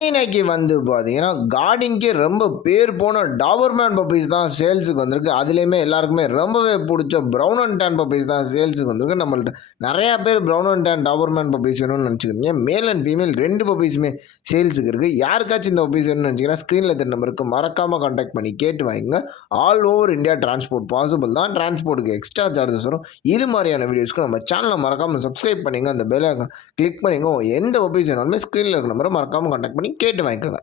இன்னைக்கு வந்து பார்த்தீங்கன்னா, கார்டிங்க்கே ரொம்ப பேர் போன டாபர்மேன் பப்பீஸ் தான் சேல்ஸுக்கு வந்திருக்கு. அதிலேயுமே எல்லாருக்குமே ரொம்பவே புடிச்ச ப்ரவுன் அண்ட் டான் பப்பீஸ் தான் சேல்ஸுக்கு வந்திருக்கு. நம்மள்ட்ட நெறையா பேர் brown and tan Doberman puppies வேணும்னு நெனச்சுக்கிறீங்க. மேல் அண்ட் ஃபீமேல் 2 பப்பீஸுமே சேல்ஸுக்கு இருக்கு. யாருக்காச்சும் இந்த பப்பீஸ் வேணும்னு நெனச்சீங்கன்னா, ஸ்க்ரீன்ல தெரிய நம்பருக்கு மறக்காம கான்டாக்ட் பண்ணி கேட்டு வாங்கிக்கங்க. All over India transport possible தான். டிரான்ஸ்போர்ட்டுக்கு எக்ஸ்ட்ரா சார்ஜஸ் வரும். இது மாரியான வீடியோஸ்க்கு நம்ம சேனல மறக்காம சப்ஸ்கிரைப் பண்ணிங்க. அந்த பெல் ஐகான் கிளிக் பண்ணிங்க. எந்த பப்பீஸ் வேணாலுமே ஸ்க்ரீன்ல இருக்க நம்பர மறக்காம கான்டாக்ட் பண்ணி கேட்டு வாங்கிக்கோங்க.